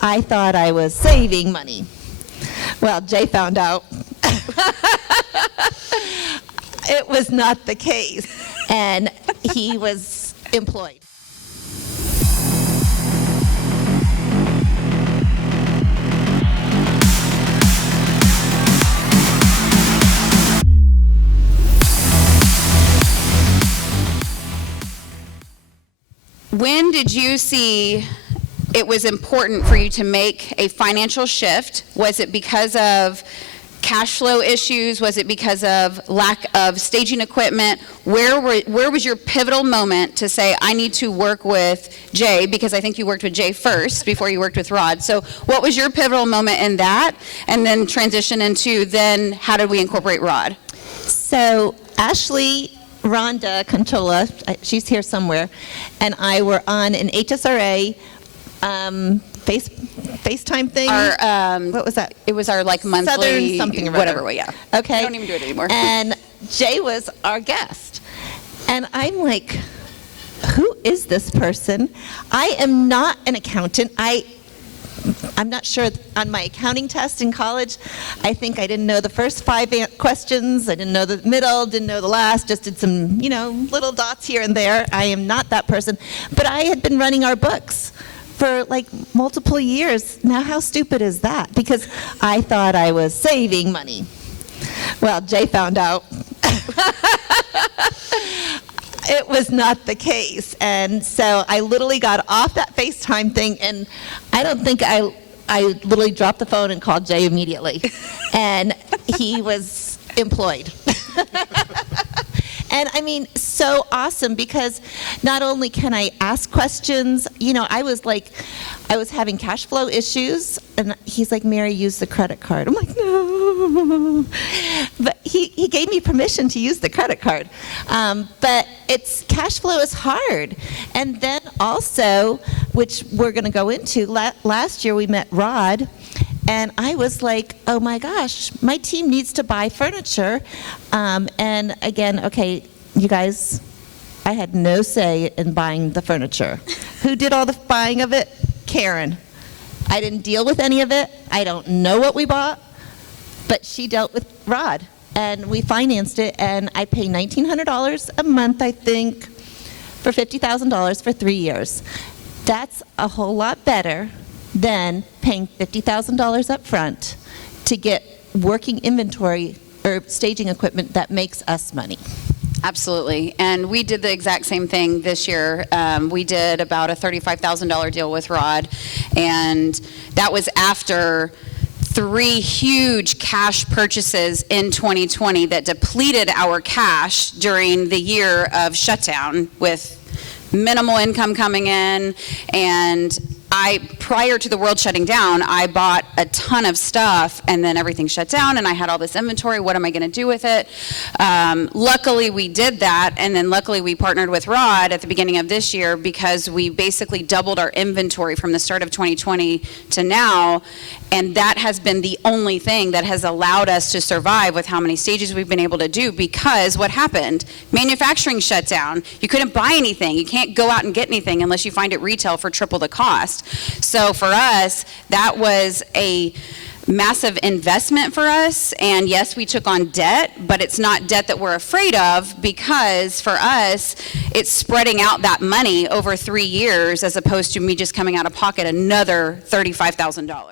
I thought I was saving money. Well, Jay found out it was not the case, and he was employed. When did you see it was important for you to make a financial shift? Was it because of cash flow issues? Was it because of lack of staging equipment? Where was your pivotal moment to say, I need to work with Jay? Because I think you worked with Jay first before you worked with Rod. So what was your pivotal moment in that? And then transition into then how did we incorporate Rod? So Ashley, Rhonda Conchola, she's here somewhere, and I were on an HSRA FaceTime thing. What was that? It was our like monthly Southern something or whatever way, yeah. Okay. I don't even do it anymore. And Jay was our guest. And I'm like, who is this person? I am not an accountant. I'm not sure on my accounting test in college. I think I didn't know the first 5 questions. I didn't know the middle, didn't know the last, just did some, little dots here and there. I am not that person. But I had been running our books for like multiple years. Now, how stupid is that? Because I thought I was saving money. Well, Jay found out it was not the case. And so I literally got off that FaceTime thing, and I don't think I literally dropped the phone and called Jay immediately. And he was employed. And I mean, so awesome, because not only can I ask questions, I was having cash flow issues, and he's like, Mary, use the credit card. I'm like, no. But he gave me permission to use the credit card. But cash flow is hard. And then also, which we're going to go into, last year we met Rod, and I was like, oh my gosh, my team needs to buy furniture. And again, okay, you guys, I had no say in buying the furniture. Who did all the buying of it? Karen. I didn't deal with any of it. I don't know what we bought, but she dealt with Rod, and we financed it, and I pay $1,900 a month, I think, for $50,000 for 3 years. That's a whole lot better than paying $50,000 up front to get working inventory or staging equipment that makes us money. Absolutely. And we did the exact same thing this year. We did about a $35,000 deal with Rod, and that was after 3 huge cash purchases in 2020 that depleted our cash during the year of shutdown with minimal income coming in. And prior to the world shutting down, I bought a ton of stuff, and then everything shut down, and I had all this inventory. What am I going to do with it? Luckily, we did that, and then luckily we partnered with Rod at the beginning of this year, because we basically doubled our inventory from the start of 2020 to now, and that has been the only thing that has allowed us to survive with how many stages we've been able to do. Because what happened? Manufacturing shut down. You couldn't buy anything. You can't go out and get anything unless you find it retail for triple the cost. So for us, that was a massive investment for us, and yes, we took on debt, but it's not debt that we're afraid of, because for us, it's spreading out that money over 3 years as opposed to me just coming out of pocket another $35,000.